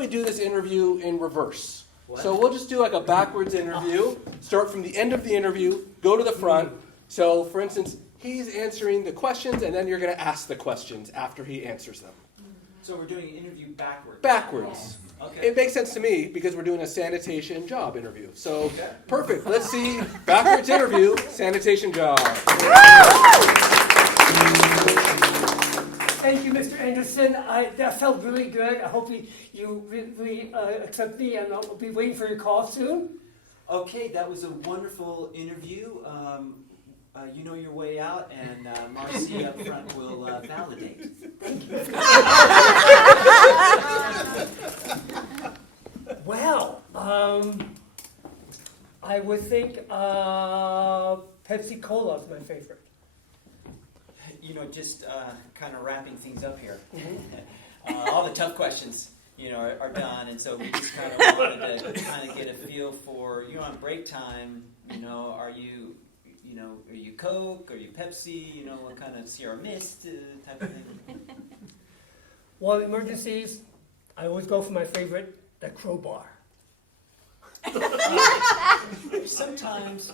We do this interview in reverse. What? So we'll just do like a backwards interview, start from the end of the interview, go to the front. So for instance, he's answering the questions and then you're going to ask the questions after he answers them. So we're doing an interview backwards? Backwards. Okay. It makes sense to me because we're doing a sanitation job interview. So perfect. Let's see backwards interview, sanitation job. Thank you, Mr. Anderson. That felt really good. I hope you really accept me, and I'll be waiting for your call soon. Okay, that was a wonderful interview. You know your way out, and Marcy up front will validate. Thank you. Well, I would think Pepsi Cola is my favorite. You know, just kind of wrapping things up here. All the tough questions, are done, and so we just kind of wanted to kind of get a feel for, on break time, are you Coke, are you Pepsi, what kind of Sierra Mist type of thing? Well, emergencies, I always go for my favorite, the crowbar. Sometimes,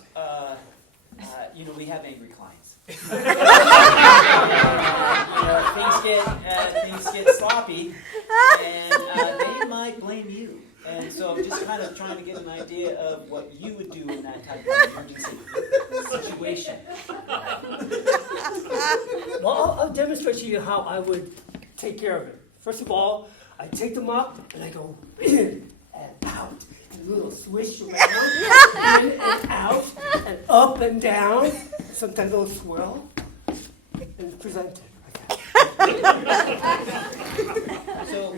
we have angry clients. Things get sloppy, and they might blame you. And so I'm just kind of trying to get an idea of what you would do in that type of emergency situation. Well, I'll demonstrate to you how I would take care of it. First of all, I take them up and I go in and out. A little swish around, in and out, and up and down. Sometimes a little swirl, and present it. So,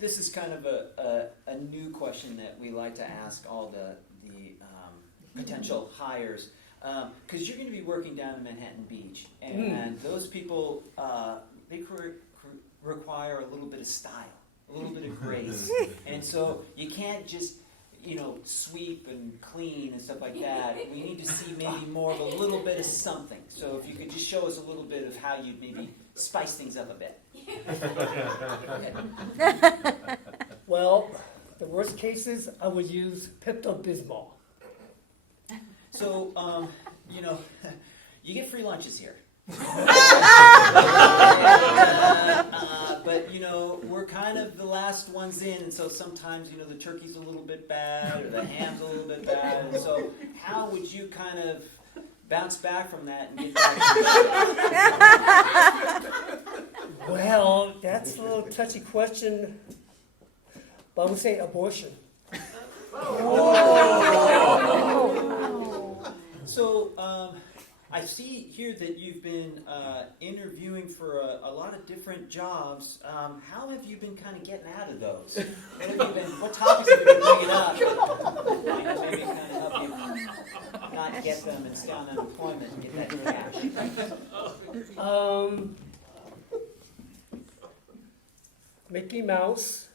this is kind of a new question that we like to ask all the potential hires, because you're going to be working down in Manhattan Beach, and those people, they require a little bit of style, a little bit of grace, and so you can't just sweep and clean and stuff like that. We need to see maybe more of a little bit of something. So if you could just show us a little bit of how you'd maybe spice things up a bit. Okay. Well, the worst cases, I would use Pepto-Bismol. So, you get free lunches here. But we're kind of the last ones in, and so sometimes the turkey's a little bit bad or the ham's a little bit bad, and so how would you kind of bounce back from that and get back to the Well, that's a little touchy question, but I would say abortion. So, I see here that you've been interviewing for a lot of different jobs. How have you been kind of getting out of those? What topics have you been bringing up? Maybe kind of help you not get them and stay on unemployment and get that cash. Mickey Mouse,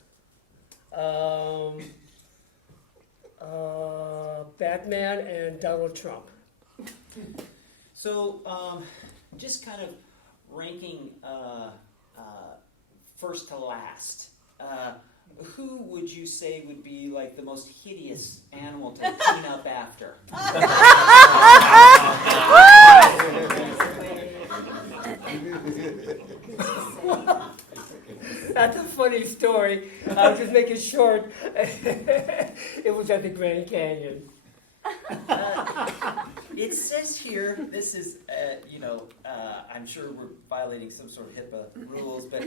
Batman, and Donald Trump. So, just kind of ranking first to last, who would you say would be like the most hideous animal to clean up after? That's a funny story. I'll just make it short. It was at the Grand Canyon. It says here, this is, I'm sure we're violating some sort of HIPAA rules, but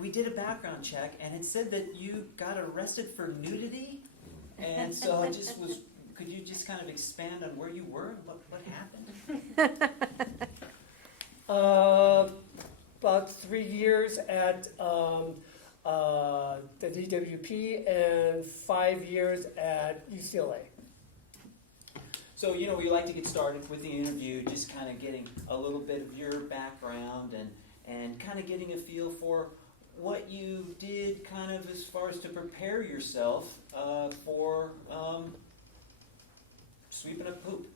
we did a background check, and it said that you got arrested for nudity, and so I just was, could you just kind of expand on where you were and what happened? About 3 years at the DWP and 5 years at UCLA. So, we like to get started with the interview, just kind of getting a little bit of your background and kind of getting a feel for what you did kind of as far as to prepare yourself for sweeping up poop.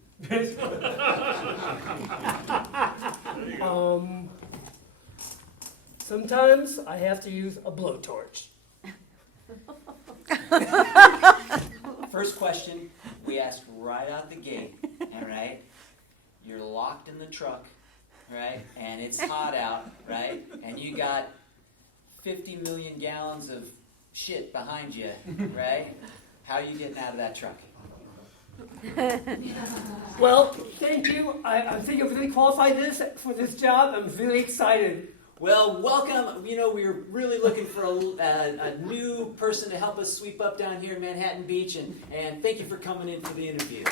Sometimes I have to use a blowtorch. First question we ask right out the gate, all right? You're locked in the truck, right? And it's hot out, right? And you got 50 million gallons of shit behind you, right? How are you getting out of that truck? Well, thank you. I think I'm really qualified for this job. I'm really excited. Well, welcome. You know, we were really looking for a new person to help us sweep up down here in Manhattan Beach, and thank you for coming in for the interview.